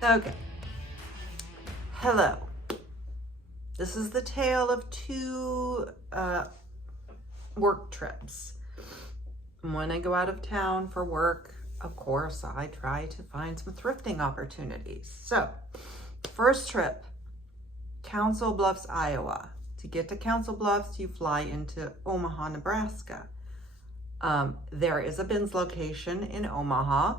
Okay. Hello. This is the tale of two work trips. When I go out of town for work, of course, I try to find some thrifting opportunities. So, first trip, Council Bluffs, Iowa. To get to Council Bluffs, you fly into Omaha, Nebraska. There is a bins location in Omaha,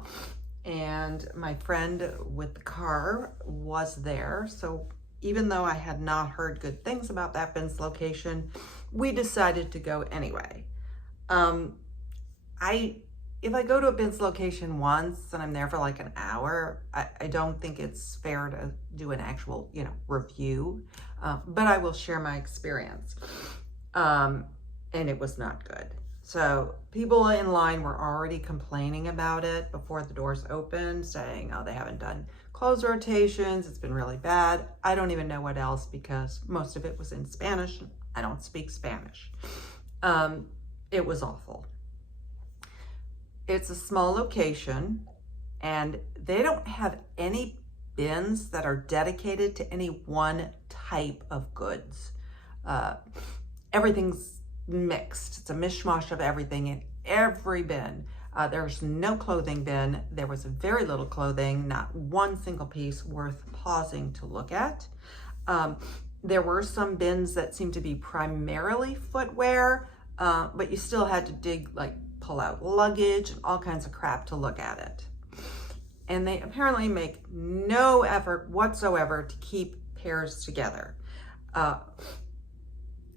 and my friend with the car was there. So even though I had not heard good things about that bins location, we decided to go anyway. If I go to a bins location once and I'm there for like an hour, I don't think it's fair to do an actual, review, but I will share my experience. And it was not good. So people in line were already complaining about it before the doors opened, saying, oh, they haven't done clothes rotations. It's been really bad. I don't even know what else because most of it was in Spanish. I don't speak Spanish. It was awful. It's a small location and they don't have any bins that are dedicated to any one type of goods. Everything's mixed. It's a mishmash of everything in every bin. There's no clothing bin. There was very little clothing, not one single piece worth pausing to look at. There were some bins that seemed to be primarily footwear, but you still had to pull out luggage and all kinds of crap to look at it. And they apparently make no effort whatsoever to keep pairs together.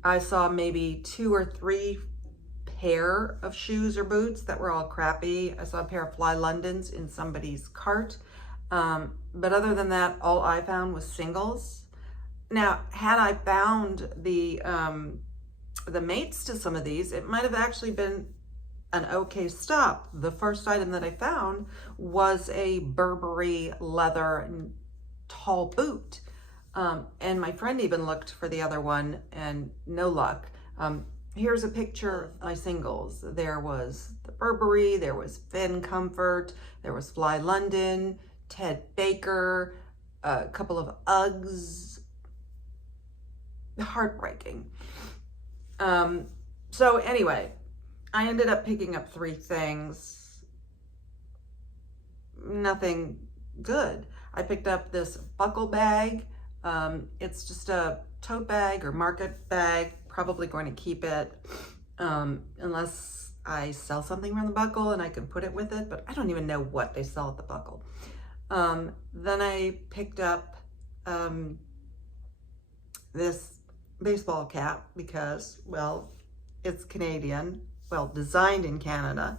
I saw maybe 2 or 3 pair of shoes or boots that were all crappy. I saw a pair of Fly Londons in somebody's cart. But other than that, all I found was singles. Now, had I found the mates to some of these, it might have actually been an okay stop. The first item that I found was a Burberry leather tall boot. And my friend even looked for the other one and no luck. Here's a picture of my singles. There was the Burberry, there was Finn Comfort, there was Fly London, Ted Baker, a couple of Uggs. Heartbreaking. So anyway, I ended up picking up 3 things. Nothing good. I picked up this buckle bag. It's just a tote bag or market bag, probably going to keep it unless I sell something from the buckle and I can put it with it, but I don't even know what they sell at the buckle. Then I picked up this baseball cap because, well, it's Canadian, well, designed in Canada,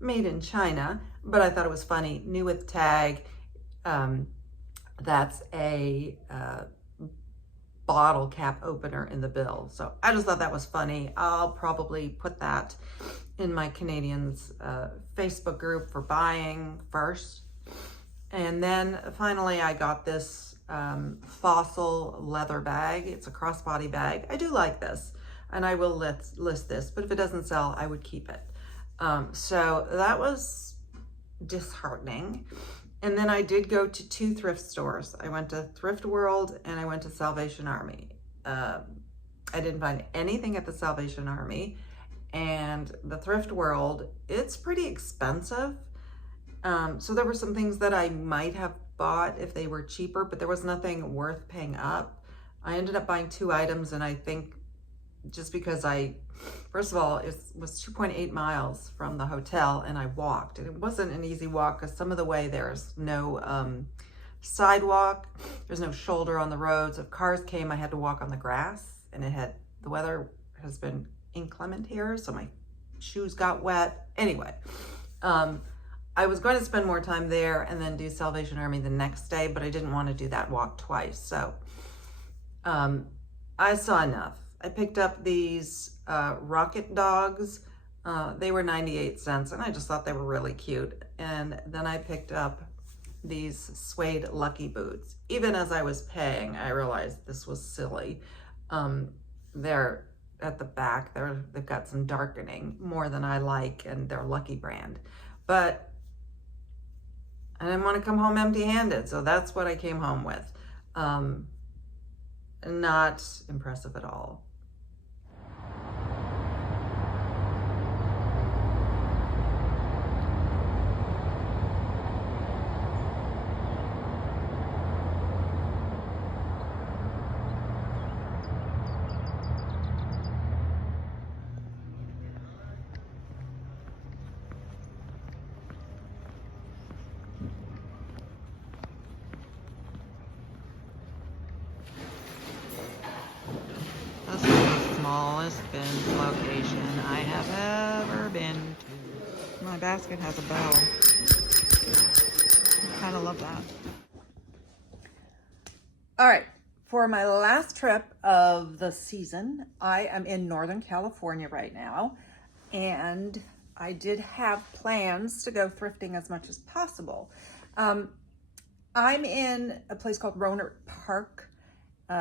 made in China, but I thought it was funny, new with tag. That's a bottle cap opener in the bill. So I just thought that was funny. I'll probably put that in my Canadians Facebook group for buying first. And then finally I got this Fossil leather bag. It's a crossbody bag. I do like this and I will list this, but if it doesn't sell, I would keep it. So that was disheartening. And then I did go to 2 thrift stores. I went to Thrift World and I went to Salvation Army. I didn't find anything at the Salvation Army, and the Thrift World, it's pretty expensive. So there were some things that I might have bought if they were cheaper, but there was nothing worth paying up. I ended up buying 2 items, and I think just because first of all, it was 2.8 miles from the hotel and I walked, and it wasn't an easy walk because some of the way there's no sidewalk, there's no shoulder on the roads. If cars came, I had to walk on the grass, and the weather has been inclement here, so my shoes got wet. Anyway, I was going to spend more time there and then do Salvation Army the next day, but I didn't want to do that walk twice. So I saw enough. I picked up these rocket dogs. They were 98 cents, and I just thought they were really cute. And then I picked up these suede Lucky boots. Even as I was paying, I realized this was silly. They're at the back. They've got some darkening, more than I like, and they're Lucky brand. But I didn't want to come home empty-handed, so that's what I came home with. Not impressive at all. This is the smallest bins location I have ever been to. My basket has a bow. I kind of love that. All right, for my last trip of the season, I am in Northern California right now, and I did have plans to go thrifting as much as possible. I'm in a place called Rohnert Park.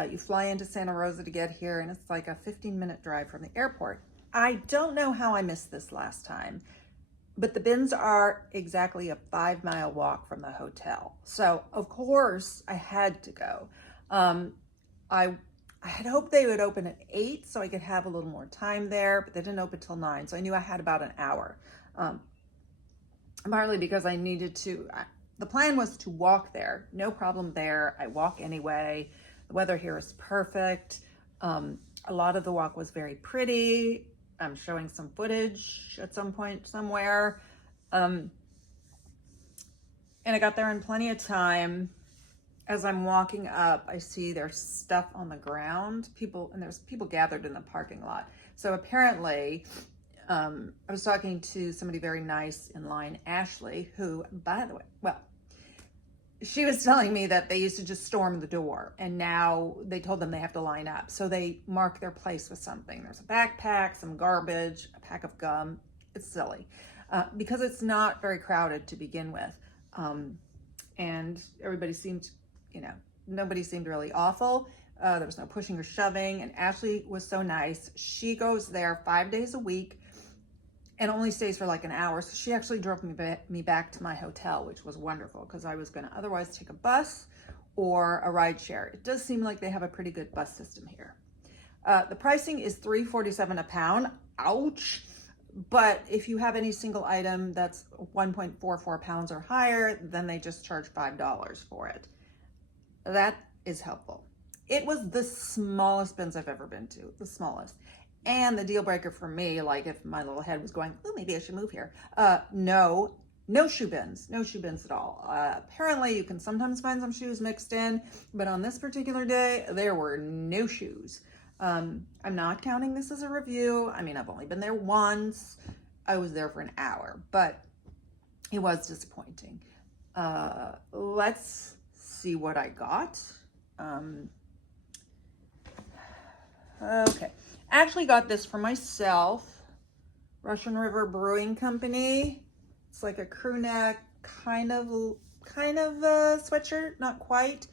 You fly into Santa Rosa to get here, and it's like a 15-minute drive from the airport. I don't know how I missed this last time, but the bins are exactly a 5-mile walk from the hotel. So, of course, I had to go. I had hoped they would open at 8 so I could have a little more time there, but they didn't open till 9, so I knew I had about an hour. Partly because I needed to, the plan was to walk there. No problem there. I walk anyway. The weather here is perfect. A lot of the walk was very pretty. I'm showing some footage at some point somewhere. And I got there in plenty of time. As I'm walking up, I see there's stuff on the ground. There's people gathered in the parking lot. So apparently, I was talking to somebody very nice in line, Ashley, who, by the way, she was telling me that they used to just storm the door, and now they told them they have to line up. So they mark their place with something. There's a backpack, some garbage, a pack of gum. It's silly because it's not very crowded to begin with. And everybody seemed, nobody seemed really awful. There was no pushing or shoving, and Ashley was so nice. She goes there 5 days a week and only stays for like an hour. So she actually drove me back to my hotel, which was wonderful because I was gonna otherwise take a bus or a ride share. It does seem like they have a pretty good bus system here. The pricing is $3.47 a pound. Ouch. But if you have any single item that's 1.44 pounds or higher, then they just charge $5 for it. That is helpful. It was the smallest bins I've ever been to, the smallest. And the deal breaker for me, like if my little head was going, oh, maybe I should move here. No shoe bins, no shoe bins at all. Apparently you can sometimes find some shoes mixed in, but on this particular day, there were no shoes. I'm not counting this as a review. I mean, I've only been there once. I was there for an hour, but it was disappointing. Let's see what I got. Okay. Actually got this for myself. Russian River Brewing Company. It's like a crew neck kind of sweatshirt, not quite.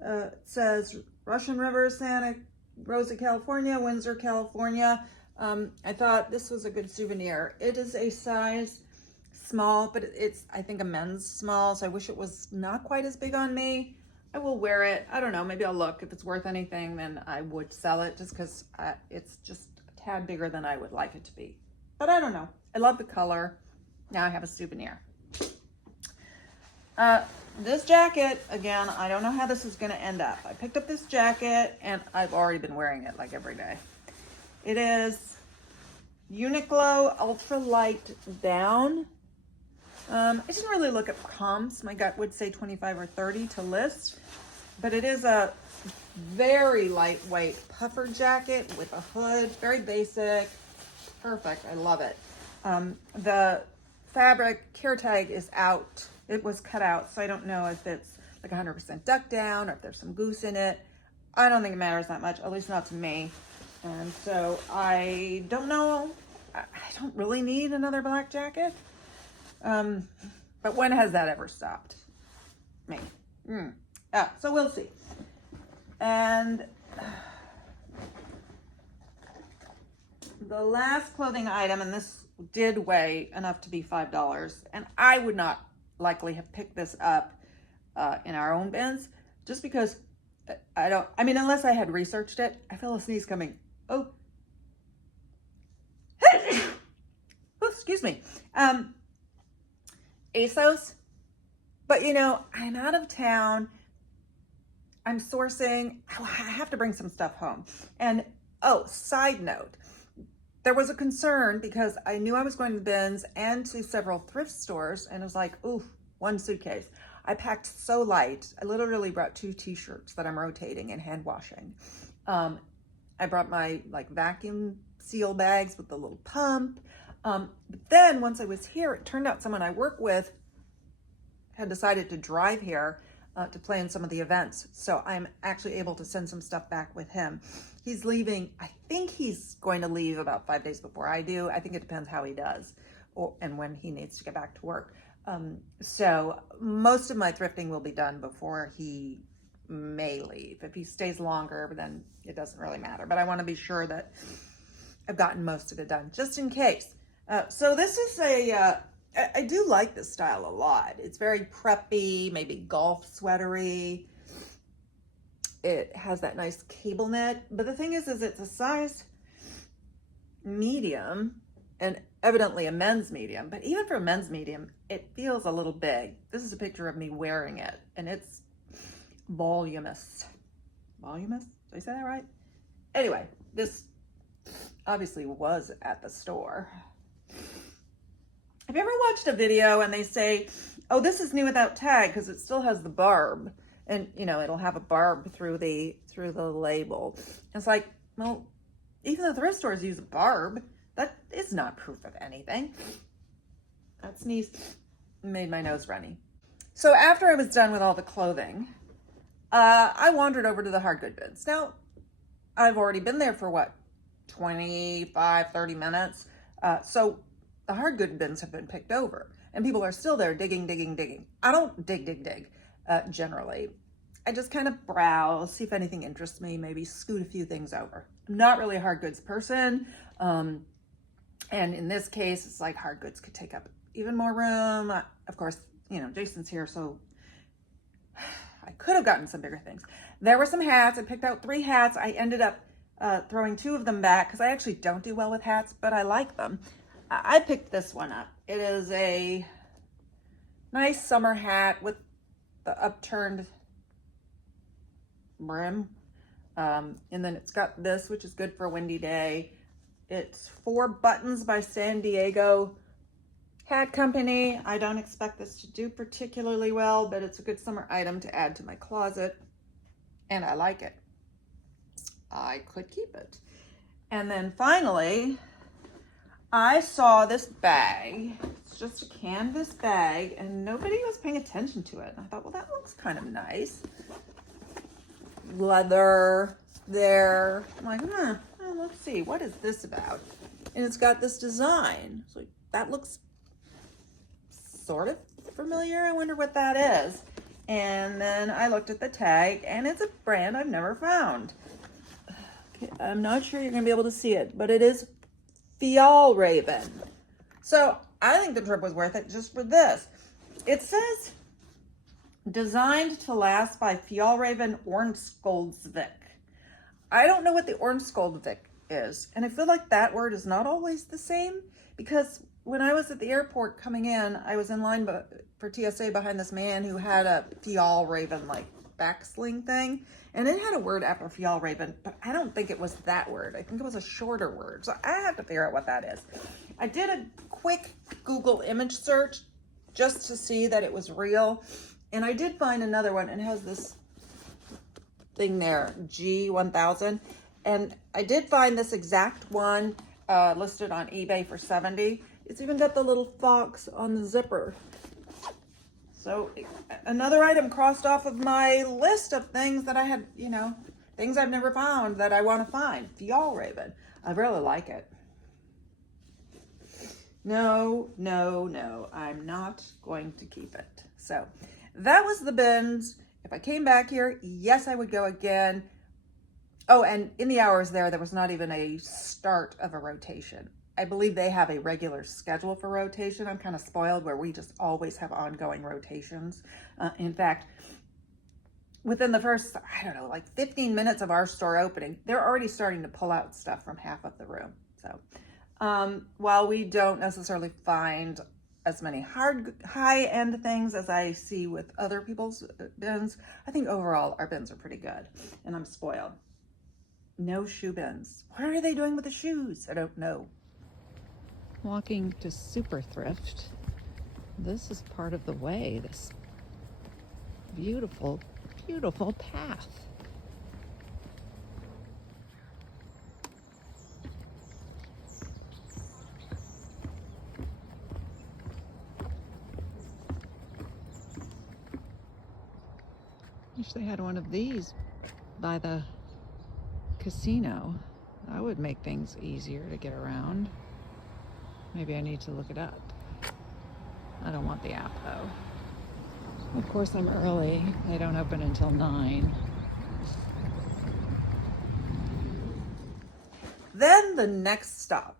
It says Russian River, Santa Rosa, California, Windsor, California. I thought this was a good souvenir. It is a size small, but it's, I think, a men's small, so I wish it was not quite as big on me. I will wear it. I don't know. Maybe I'll look. If it's worth anything, then I would sell it just because it's just a tad bigger than I would like it to be. But I don't know. I love the color. Now I have a souvenir. This jacket, again, I don't know how this is going to end up. I picked up this jacket, and I've already been wearing it like every day. It is Uniqlo Ultralight Down. I didn't really look at comps. My gut would say 25 or 30 to list, but it is a very lightweight puffer jacket with a hood, very basic, perfect. I love it. The fabric care tag is out. It was cut out, so I don't know if it's like 100% duck down or if there's some goose in it. I don't think it matters that much, at least not to me. And so I don't know. I don't really need another black jacket. But when has that ever stopped me? So we'll see. And the last clothing item, and this did weigh enough to be $5, and I would not likely have picked this up in our own bins, just because I mean, unless I had researched it. I feel a sneeze coming. Oh. Oh, excuse me. ASOS. But you know, I'm out of town. I'm sourcing. I have to bring some stuff home. And oh, side note, there was a concern because I knew I was going to the bins and to several thrift stores, and it was like, ooh, one suitcase. I packed so light. I literally brought 2 t-shirts that I'm rotating and hand washing. I brought my like vacuum seal bags with the little pump. But then once I was here, it turned out someone I work with had decided to drive here to play in some of the events. So I'm actually able to send some stuff back with him. He's leaving, I think he's going to leave about 5 days before I do. I think it depends how he does and when he needs to get back to work. So most of my thrifting will be done before he may leave. If he stays longer, then it doesn't really matter. But I want to be sure that I've gotten most of it done, just in case. So this is I do like this style a lot. It's very preppy, maybe golf sweatery. It has that nice cable knit, but the thing is it's a size medium and evidently a men's medium, but even for a men's medium, it feels a little big. This is a picture of me wearing it, and it's voluminous. Voluminous? Did I say that right? Anyway, this obviously was at the store. Have you ever watched a video and they say, oh, this is new without tag because it still has the barb, and you know, it'll have a barb through the label. It's like, well, even the thrift stores use a barb. That is not proof of anything. That sneeze made my nose runny. So after I was done with all the clothing, I wandered over to the hard good bins. Now, I've already been there for what, 25, 30 minutes. So the hard good bins have been picked over and people are still there digging. I don't dig, generally. I just kind of browse, see if anything interests me, maybe scoot a few things over. I'm not really a hard goods person. And in this case, it's like hard goods could take up even more room. Of course, you know, Jason's here, so I could have gotten some bigger things. There were some hats. I picked out 3 hats. I ended up throwing 2 of them back because I actually don't do well with hats, but I like them. I picked this one up. It is a nice summer hat with the upturned brim. And then it's got this, which is good for a windy day. It's 4 buttons by San Diego Hat Company. I don't expect this to do particularly well, but it's a good summer item to add to my closet. And I like it. I could keep it. And then finally, I saw this bag. It's just a canvas bag and nobody was paying attention to it. And I thought, well, that looks kind of nice. Leather there. I'm like, well, let's see, what is this about? And it's got this design. So that looks sort of familiar. I wonder what that is. And then I looked at the tag and it's a brand I've never found. Okay, I'm not sure you're gonna be able to see it, but it is Fjallraven. So I think the trip was worth it just for this. It says designed to last by Fjallraven Ormskoldsvik. I don't know what the Ormskoldsvik is, and I feel like that word is not always the same, because when I was at the airport coming in, I was in line for TSA behind this man who had a Fjallraven like backsling thing, and it had a word after Fjallraven, but I don't think it was that word. I think it was a shorter word, so I have to figure out what that is. I did a quick Google image search just to see that it was real, and I did find another one, and it has this thing there, G1000, and I did find this exact one listed on eBay for $70. It's even got the little fox on the zipper. So another item crossed off of my list of things that I had, you know, things I've never found that I want to find. Fjallraven. I really like it. No, I'm not going to keep it. So that was the bins. If I came back here, yes, I would go again. Oh, and in the hours there was not even a start of a rotation. I believe they have a regular schedule for rotation. I'm kind of spoiled where we just always have ongoing rotations. In fact, within the first, I don't know, like 15 minutes of our store opening, they're already starting to pull out stuff from half of the room. So while we don't necessarily find as many high-end things as I see with other people's bins, I think overall our bins are pretty good, and I'm spoiled. No shoe bins. What are they doing with the shoes? I don't know. Walking to Super Thrift. This is part of the way, this beautiful, beautiful path. Wish they had one of these by the casino. That would make things easier to get around. Maybe I need to look it up. I don't want the app though. Of course I'm early. They don't open until 9. Then the next stop,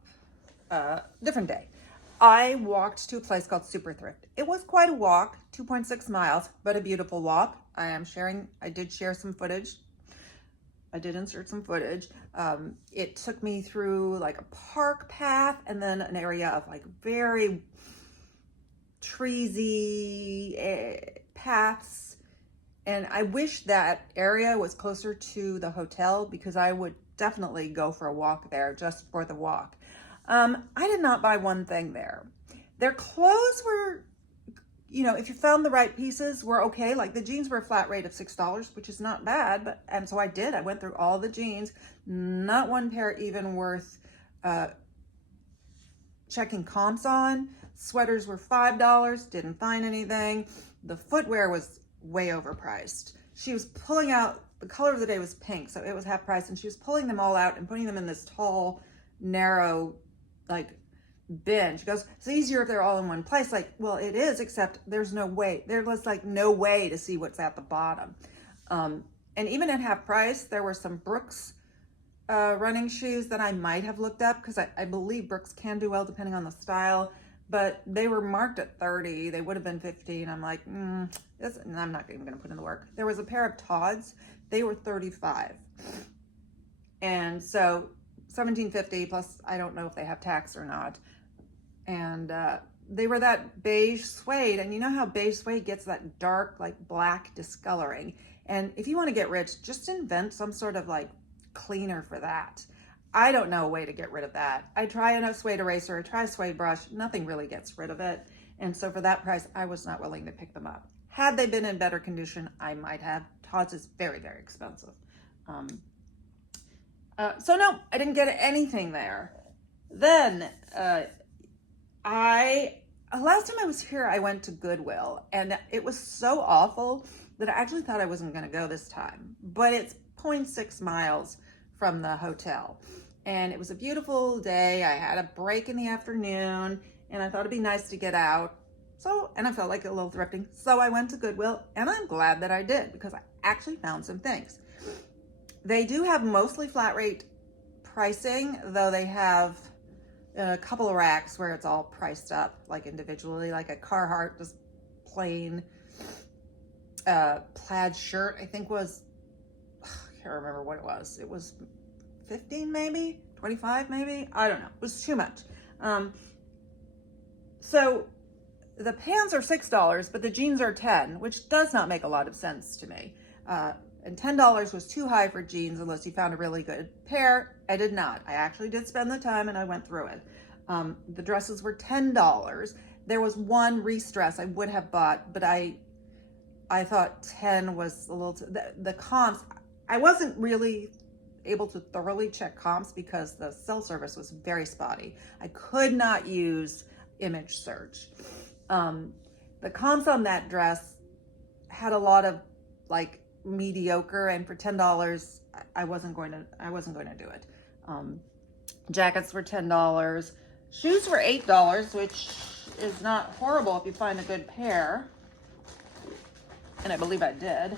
different day. I walked to a place called Super Thrift. It was quite a walk, 2.6 miles, but a beautiful walk. I did share some footage. I did insert some footage. It took me through like a park path and then an area of like very treesy paths. And I wish that area was closer to the hotel because I would definitely go for a walk there just for the walk. I did not buy one thing there. Their clothes were, you know, if you found the right pieces, were okay. Like the jeans were a flat rate of $6, which is not bad. And so I did. I went through all the jeans. Not one pair even worth checking comps on. Sweaters were $5. Didn't find anything. The footwear was way overpriced. She was pulling out, the color of the day was pink, so it was half price. And she was pulling them all out and putting them in this tall, narrow, like, bin. She goes, it's easier if they're all in one place. Like, well, it is, except there's no way. There was like no way to see what's at the bottom. And even at half price, there were some Brooks running shoes that I might have looked up because I believe Brooks can do well depending on the style, but they were marked at 30. They would have been 50. And I'm like, I'm not even going to put in the work. There was a pair of Todds. They were 35. And so $17.50 plus, I don't know if they have tax or not. And they were that beige suede, and you know how beige suede gets that dark, like black discoloring. And if you want to get rich, just invent some sort of like cleaner for that. I don't know a way to get rid of that. I try a suede eraser, I try a suede brush, nothing really gets rid of it. And so for that price, I was not willing to pick them up. Had they been in better condition, I might have. Todds is very, very expensive. So no, I didn't get anything there. Then last time I was here, I went to Goodwill, and it was so awful that I actually thought I wasn't going to go this time. But it's 0.6 miles from the hotel, and it was a beautiful day. I had a break in the afternoon, and I thought it'd be nice to get out. And I felt like a little thrifting. So I went to Goodwill, and I'm glad that I did because I actually found some things. They do have mostly flat rate pricing, though they have a couple of racks where it's all priced up like individually, like a Carhartt just plain plaid shirt, I think was, I can't remember what it was. It was 15 maybe, 25 maybe, I don't know. It was too much. So the pants are $6, but the jeans are $10, which does not make a lot of sense to me. And $10 was too high for jeans unless you found a really good pair. I did not. I actually did spend the time and I went through it. The dresses were $10. There was one Reese dress I would have bought, but I thought 10 was a little, the comps, I wasn't really able to thoroughly check comps because the cell service was very spotty. I could not use image search. The comps on that dress had a lot of like mediocre, and for $10 I wasn't going to do it. Jackets were $10. Shoes were $8, which is not horrible if you find a good pair, and I believe I did.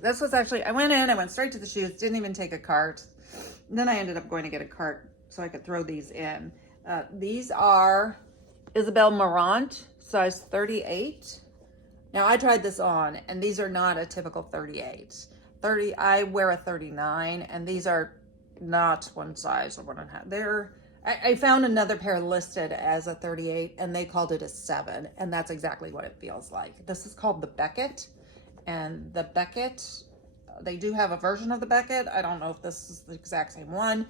this was actually, I went straight to the shoes, didn't even take a cart. And then I ended up going to get a cart so I could throw these in. These are Isabel Marant, size 38. Now I tried this on, and these are not a typical 38. I wear a 39, and these are not one size or 1.5. I found another pair listed as a 38, and they called it a 7, and that's exactly what it feels like. This is called the Beckett, and the Beckett, they do have a version of the Beckett. I don't know if this is the exact same one.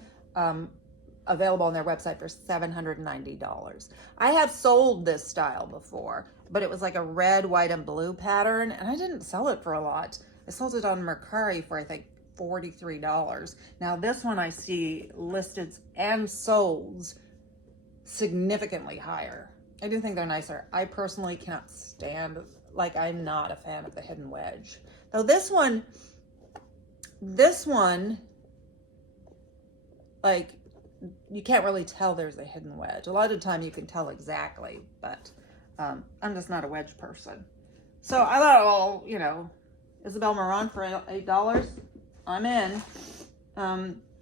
Available on their website for $790. I have sold this style before, but it was like a red, white, and blue pattern, and I didn't sell it for a lot. I sold it on Mercari for, I think, $43. Now this one I see listed and sold significantly higher. I do think they're nicer. I personally cannot stand, like, I'm not a fan of the hidden wedge. Though this one, like, you can't really tell there's a hidden wedge. A lot of the time you can tell exactly, but I'm just not a wedge person. So I thought, well, you know, Isabel Marant for $8. I'm in.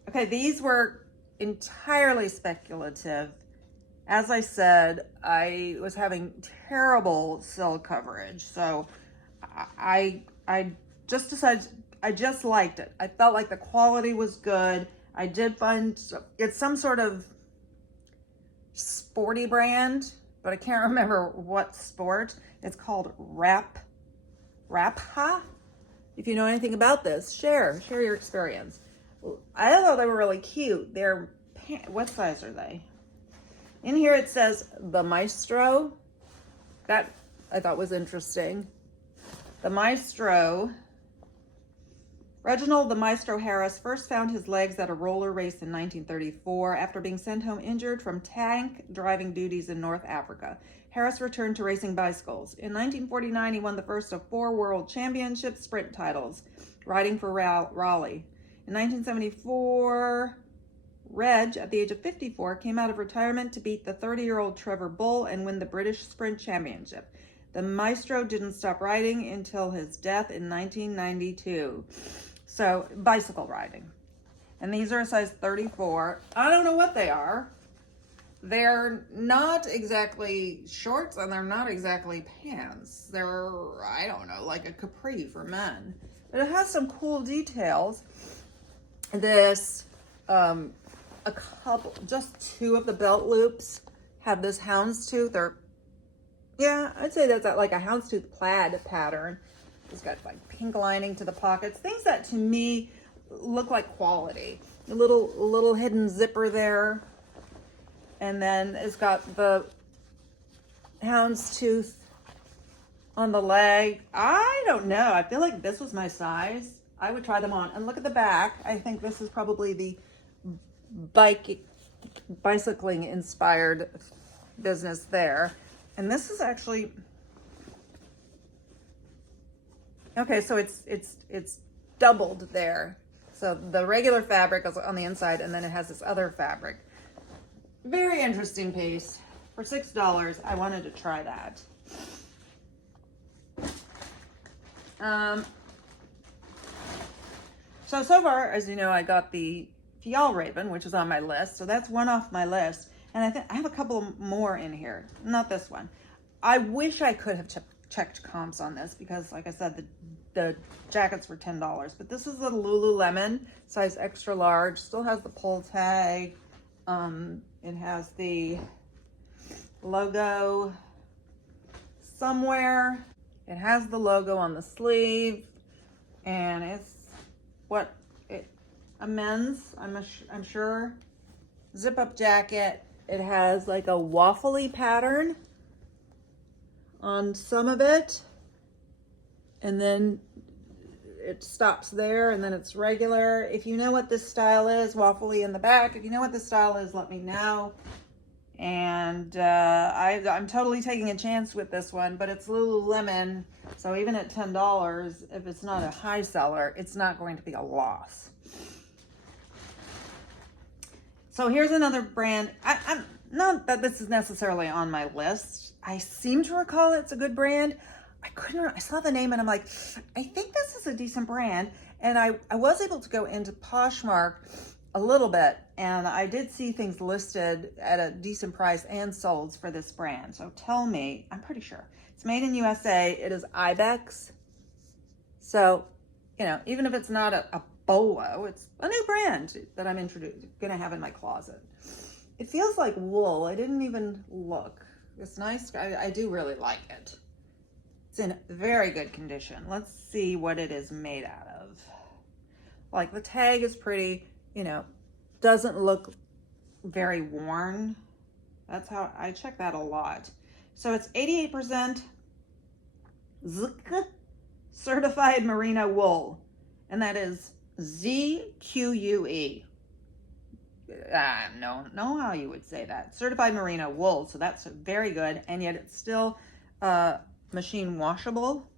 Okay, these were entirely speculative. As I said, I was having terrible cell coverage, so I just decided, I just liked it. I felt like the quality was good. I did find it's some sort of sporty brand, but I can't remember what sport. It's called Rapha. If you know anything about this, share your experience. I thought they were really cute. They're, what size are they? In here it says the Maestro. That I thought was interesting. The Maestro. Reginald the Maestro Harris first found his legs at a roller race in 1934 after being sent home injured from tank driving duties in North Africa. Harris returned to racing bicycles. In 1949, he won the first of 4 World Championship sprint titles, riding for Raleigh. In 1974, Reg, at the age of 54, came out of retirement to beat the 30-year-old Trevor Bull and win the British Sprint Championship. The Maestro didn't stop riding until his death in 1992. So, bicycle riding. And these are a size 34. I don't know what they are. They're not exactly shorts, and they're not exactly pants. They're, I don't know, like a capri for men. But it has some cool details. This, just 2 of the belt loops have this houndstooth, yeah, I'd say that's like a houndstooth plaid pattern. It's got like pink lining to the pockets, things that to me look like quality. A little hidden zipper there. And then it's got the houndstooth on the leg. I don't know. I feel like this was my size. I would try them on. And look at the back. I think this is probably the bicycling inspired business there. And this is actually, okay, so it's doubled there. So the regular fabric is on the inside, and then it has this other fabric. Very interesting piece. For $6, I wanted to try that. So far, as you know, I got the Fjallraven, which is on my list. So that's one off my list. And I think I have a couple more in here. Not this one. I wish I could have checked comps on this because, like I said, the jackets were $10. But this is a Lululemon, size extra large. Still has the pull tag. It has the logo somewhere. It has the logo on the sleeve. And it's a men's, I'm sure, zip-up jacket. It has like a waffly pattern on some of it, and then it stops there, and then it's regular. If you know what this style is, waffly in the back, if you know what this style is, let me know. And I'm totally taking a chance with this one, but it's Lululemon, so even at $10, if it's not a high seller, it's not going to be a loss. So here's another brand. I'm not that this is necessarily on my list. I seem to recall it's a good brand. I saw the name and I'm like, I think this is a decent brand. And I was able to go into Poshmark a little bit, and I did see things listed at a decent price and sold for this brand. So tell me, I'm pretty sure it's made in USA. It is Ibex. So, you know, even if it's not a bolo, it's a new brand that I'm gonna have in my closet. It feels like wool. I didn't even look. It's nice. I do really like it. It's in very good condition. Let's see what it is made out of. Like, the tag is pretty, you know, doesn't look very worn. That's how I check that a lot. So it's 88% certified merino wool, and that is ZQUE. I don't know how you would say that. Certified merino wool, so that's very good, and yet it's still machine washable.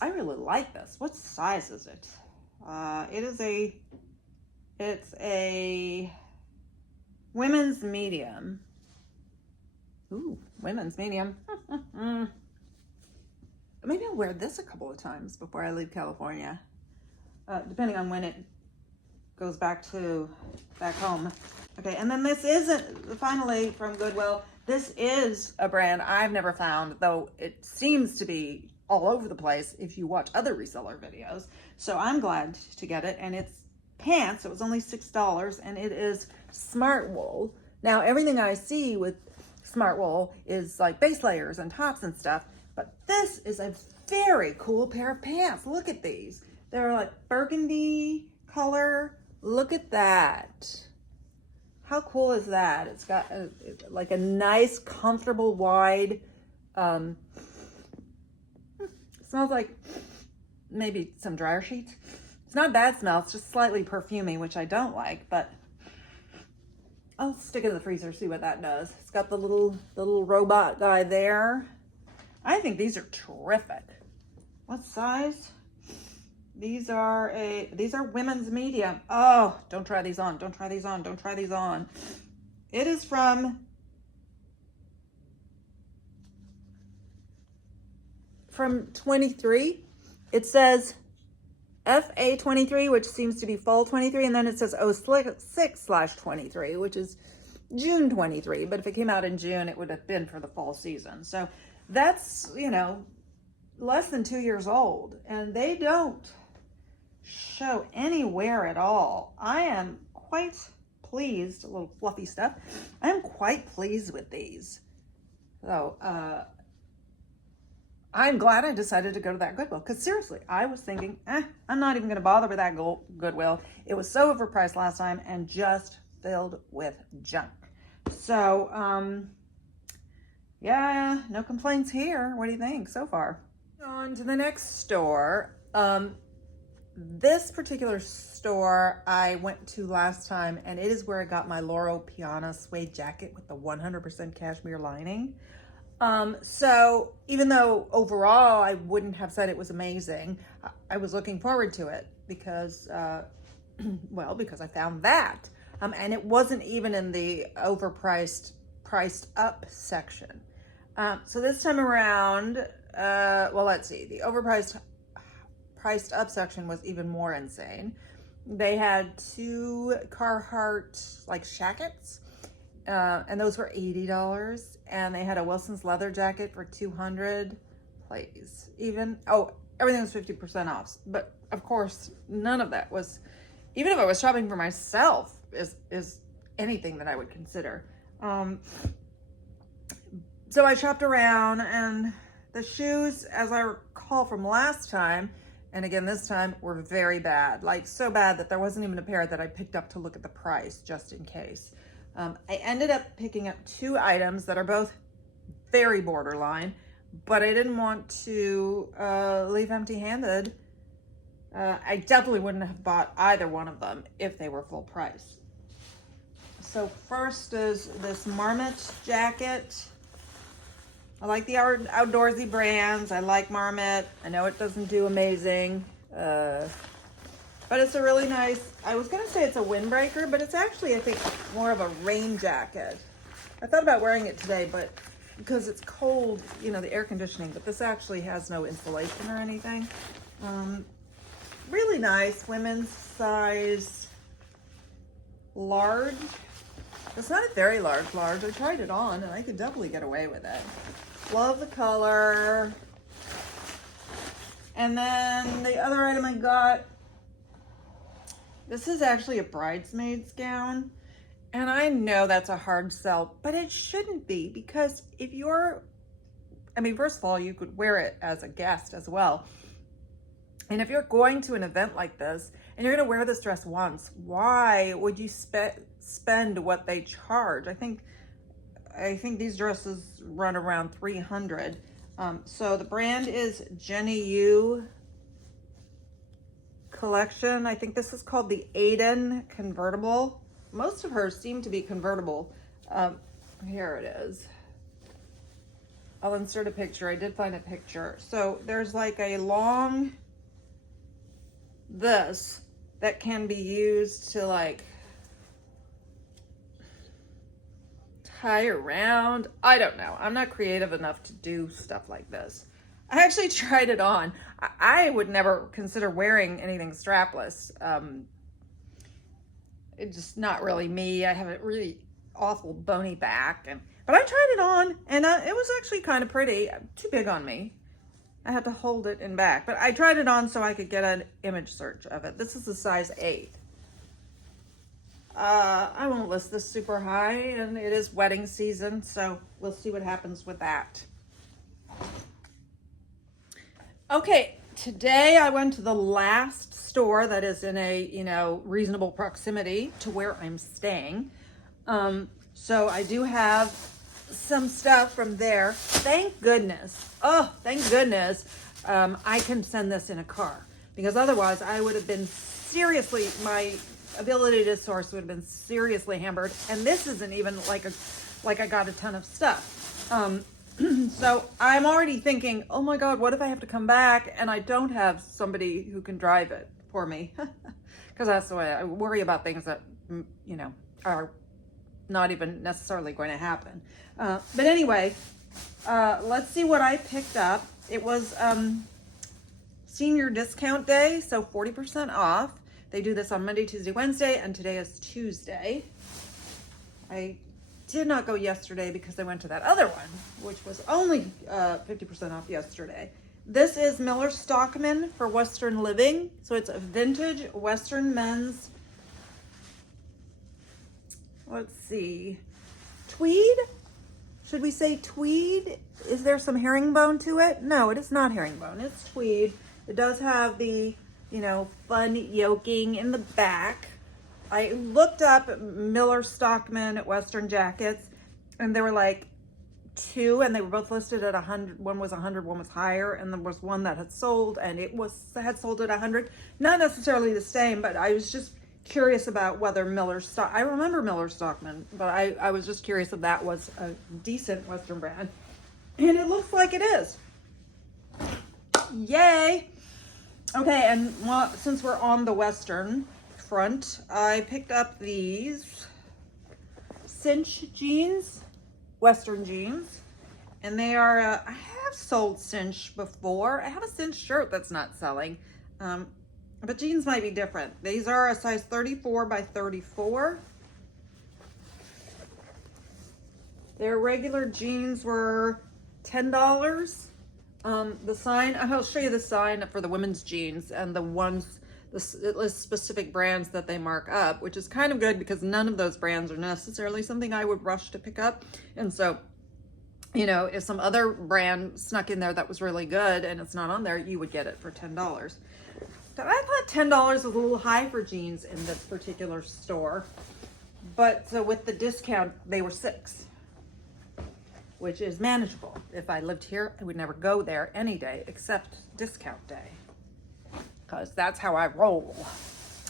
I really like this. What size is it? It's a women's medium. Ooh, women's medium. Maybe I'll wear this a couple of times before I leave California, depending on when it goes back home. Okay, and then this isn't, finally from Goodwill, this is a brand I've never found, though it seems to be all over the place if you watch other reseller videos. So I'm glad to get it, and it's pants. It was only $6, and it is smart wool. Now, everything I see with smart wool is like base layers and tops and stuff, but this is a very cool pair of pants. Look at these. They're like burgundy color. Look at that. How cool is that? It's got like a nice, comfortable, wide, smells like maybe some dryer sheets. It's not a bad smell. It's just slightly perfumey, which I don't like, but I'll stick it in the freezer, see what that does. It's got the little robot guy there. I think these are terrific. What size? These are women's medium. Oh, don't try these on. Don't try these on. Don't try these on. It is from 23. It says FA23, which seems to be fall 23, and then it says 06/23, which is June 23. But if it came out in June, it would have been for the fall season. So that's, you know, less than 2 years old, and they don't show any wear at all. I am quite pleased. A little fluffy stuff. I am quite pleased with these. So I'm glad I decided to go to that Goodwill, because seriously, I was thinking, I'm not even going to bother with that Goodwill. It was so overpriced last time and just filled with junk. So yeah, no complaints here. What do you think so far? On to the next store. This particular store I went to last time, and it is where I got my Loro Piana suede jacket with the 100% cashmere lining. So even though overall I wouldn't have said it was amazing, I was looking forward to it because, well, because I found that. And it wasn't even in the priced up section. So this time around, well, let's see, the priced up section was even more insane. They had 2 Carhartt like shackets, and those were $80, and they had a Wilson's leather jacket for $200. Please, everything was 50% off, but of course none of that was, even if I was shopping for myself, is anything that I would consider. So I shopped around, and the shoes, as I recall from last time, and again this time, were very bad. Like, so bad that there wasn't even a pair that I picked up to look at the price, just in case. I ended up picking up 2 items that are both very borderline, but I didn't want to leave empty-handed. I definitely wouldn't have bought either one of them if they were full price. So first is this Marmot jacket. I like the outdoorsy brands. I like Marmot. I know it doesn't do amazing, but it's a really nice, I was gonna say it's a windbreaker, but it's actually, I think, more of a rain jacket. I thought about wearing it today, but because it's cold, you know, the air conditioning, but this actually has no insulation or anything. Really nice, women's size large. It's not a very large. I tried it on and I could definitely get away with it. Love the color. And then the other item I got, this is actually a bridesmaid's gown. And I know that's a hard sell, but it shouldn't be, because if you're, I mean, first of all, you could wear it as a guest as well. And if you're going to an event like this and you're going to wear this dress once, why would you spend what they charge? I think these dresses run around $300. So the brand is Jenny Yu collection. I think this is called the Aiden convertible. Most of hers seem to be convertible. Here it is. I'll insert a picture. I did find a picture. So there's like a long this that can be used to like tie around. I don't know. I'm not creative enough to do stuff like this. I actually tried it on. I would never consider wearing anything strapless. It's just not really me. I have a really awful bony back, but I tried it on and it was actually kind of pretty. Too big on me. I had to hold it in back, but I tried it on so I could get an image search of it. This is a size 8. I won't list this super high, and it is wedding season, so we'll see what happens with that. Okay, today I went to the last store that is in a, you know, reasonable proximity to where I'm staying. So I do have some stuff from there. Thank goodness. Oh, thank goodness. I can send this in a car, because otherwise I would have been seriously, my ability to source would have been seriously hampered. And this isn't even like I got a ton of stuff. So I'm already thinking, oh my God, what if I have to come back and I don't have somebody who can drive it for me? Because that's the way I worry about things that, you know, are not even necessarily going to happen. But anyway, let's see what I picked up. It was senior discount day, so 40% off. They do this on Monday, Tuesday, Wednesday, and today is Tuesday. I did not go yesterday because I went to that other one, which was only 50% off yesterday. This is Miller Stockman for Western Living. So it's a vintage Western men's, let's see, tweed? Should we say tweed? Is there some herringbone to it? No, it is not herringbone. It's tweed. It does have the, you know, fun yoking in the back. I looked up Miller Stockman Western jackets, and they were like 2, and they were both listed at 100. One was 100, one was higher, and there was one that had sold, and it had sold at 100. Not necessarily the same, but I was just curious about whether I remember Miller Stockman, but I was just curious if that was a decent Western brand, and it looks like it is. Yay! Okay, and since we're on the Western front, I picked up these cinch jeans, Western jeans, and they are, I have sold cinch before. I have a cinch shirt that's not selling, but jeans might be different. These are a size 34 by 34. Their regular jeans were $10. The sign, I'll show you the sign for the women's jeans and the ones, it lists specific brands that they mark up, which is kind of good because none of those brands are necessarily something I would rush to pick up. And so, you know, if some other brand snuck in there that was really good and it's not on there, you would get it for $10. So I thought $10 was a little high for jeans in this particular store. But so with the discount, they were $6, which is manageable. If I lived here, I would never go there any day except discount day, because that's how I roll.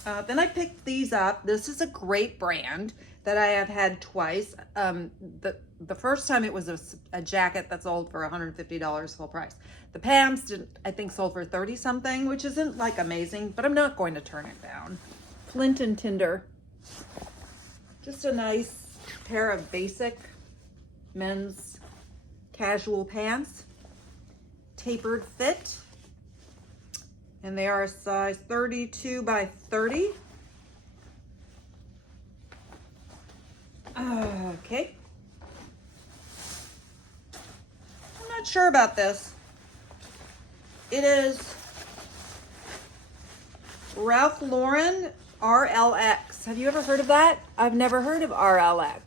Then I picked these up. This is a great brand that I have had twice. The first time it was a jacket that sold for $150 full price. The pants I think sold for 30 something, which isn't like amazing, but I'm not going to turn it down. Flint and Tinder. Just a nice pair of basic men's casual pants, tapered fit, and they are a size 32 by 30. Okay. I'm not sure about this. It is Ralph Lauren RLX. Have you ever heard of that? I've never heard of RLX.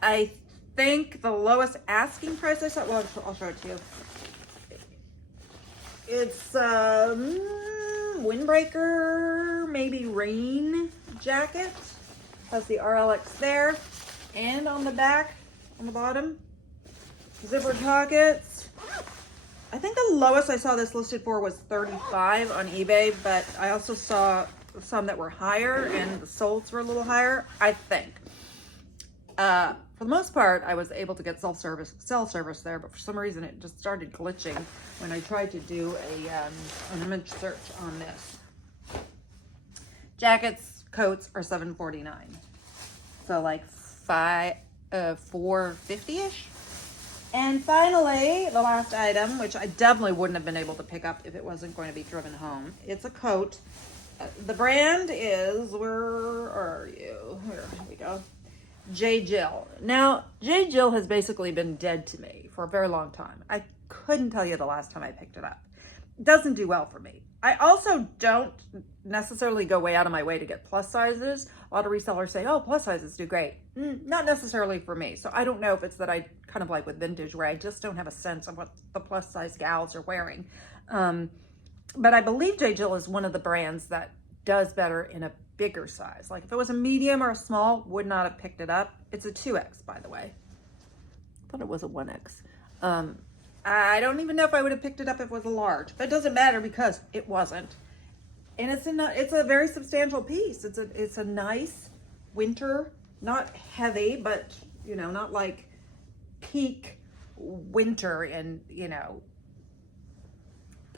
I think the lowest asking price I saw, well, I'll show it to you. It's windbreaker, maybe rain jacket. Has the RLX there. And on the back, on the bottom, zipper pockets. I think the lowest I saw this listed for was $35 on eBay, but I also saw some that were higher and the solds were a little higher, I think. For the most part, I was able to get cell service there, but for some reason it just started glitching when I tried to do an image search on this. Jackets, coats are $7.49, so like $4.50-ish. And finally, the last item, which I definitely wouldn't have been able to pick up if it wasn't going to be driven home. It's a coat. The brand is, where are you? Here we go. J. Jill. Now, J. Jill has basically been dead to me for a very long time. I couldn't tell you the last time I picked it up. It doesn't do well for me. I also don't necessarily go way out of my way to get plus sizes. A lot of resellers say, oh, plus sizes do great. Not necessarily for me. So I don't know if it's that I kind of like with vintage where I just don't have a sense of what the plus size gals are wearing. But I believe J. Jill is one of the brands that does better in a bigger size. Like if it was a medium or a small, would not have picked it up. It's a 2X, by the way. I thought it was a 1X. I don't even know if I would have picked it up if it was a large, but it doesn't matter because it wasn't. And it's a very substantial piece. It's a nice winter, not heavy, but you know, not like peak winter in, you know,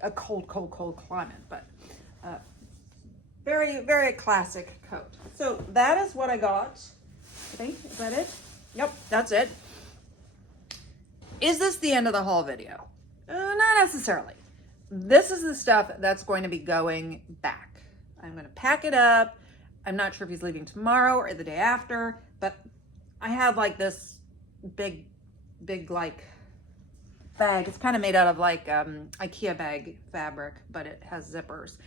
a cold climate, but very, very classic coat. So that is what I got. I think, is that it? Yep, that's it. Is this the end of the haul video? Not necessarily. This is the stuff that's going to be going back. I'm going to pack it up. I'm not sure if he's leaving tomorrow or the day after, but I have like this big like bag. It's kind of made out of like IKEA bag fabric, but it has zippers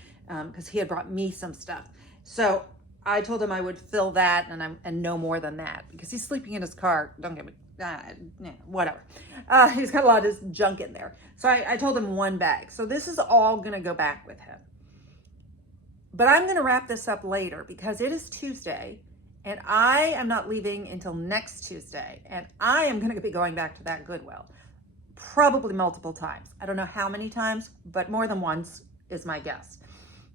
because he had brought me some stuff. So I told him I would fill that and no more than that because he's sleeping in his car. Don't get me, whatever. He's got a lot of his junk in there. So I told him one bag. So this is all going to go back with him. But I'm going to wrap this up later because it is Tuesday and I am not leaving until next Tuesday. And I am going to be going back to that Goodwill probably multiple times. I don't know how many times, but more than once is my guess.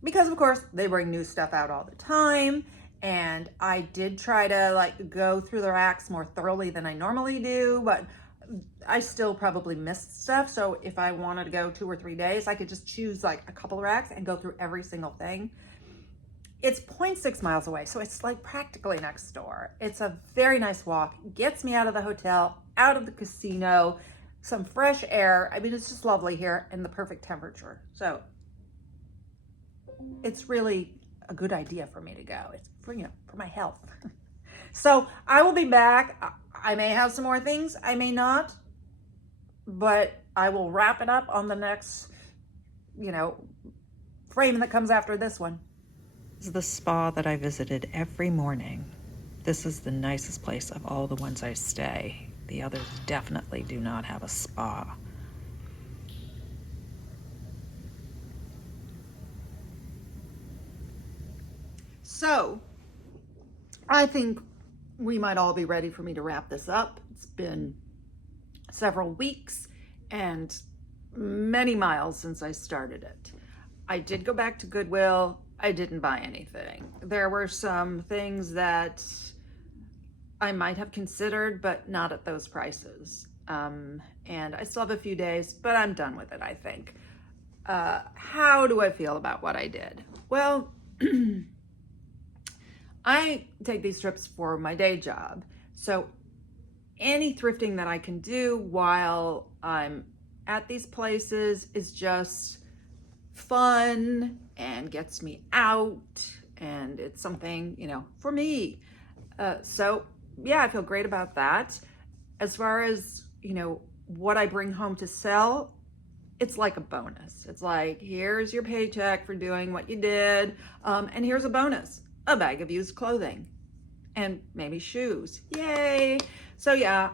Because of course they bring new stuff out all the time. And I did try to like go through the racks more thoroughly than I normally do, but I still probably missed stuff. So if I wanted to go 2 or 3 days, I could just choose like a couple of racks and go through every single thing. It's 0.6 miles away, so it's like practically next door. It's a very nice walk. Gets me out of the hotel, out of the casino, some fresh air. I mean, it's just lovely here and the perfect temperature. So it's really a good idea for me to go. It's for, you know, for my health. So I will be back. I may have some more things. I may not, but I will wrap it up on the next, you know, frame that comes after this one. This is the spa that I visited every morning. This is the nicest place of all the ones I stay. The others definitely do not have a spa. So, I think we might all be ready for me to wrap this up. It's been several weeks and many miles since I started it. I did go back to Goodwill. I didn't buy anything. There were some things that I might have considered, but not at those prices. And I still have a few days, but I'm done with it, I think. How do I feel about what I did? Well, I take these trips for my day job. So any thrifting that I can do while I'm at these places is just fun and gets me out, and it's something, you know, for me. So yeah, I feel great about that. As far as, you know, what I bring home to sell, it's like a bonus. It's like, here's your paycheck for doing what you did, and here's a bonus, a bag of used clothing and maybe shoes. Yay. So yeah,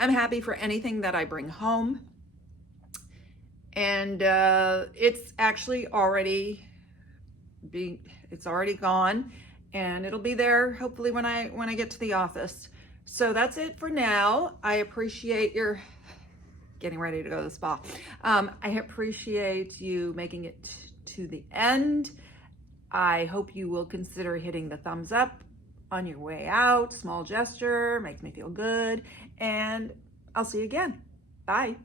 I'm happy for anything that I bring home. And it's actually already gone, and it'll be there hopefully when I get to the office. So that's it for now. I appreciate your getting ready to go to the spa. I appreciate you making it to the end. I hope you will consider hitting the thumbs up on your way out. Small gesture, makes me feel good. And I'll see you again. Bye.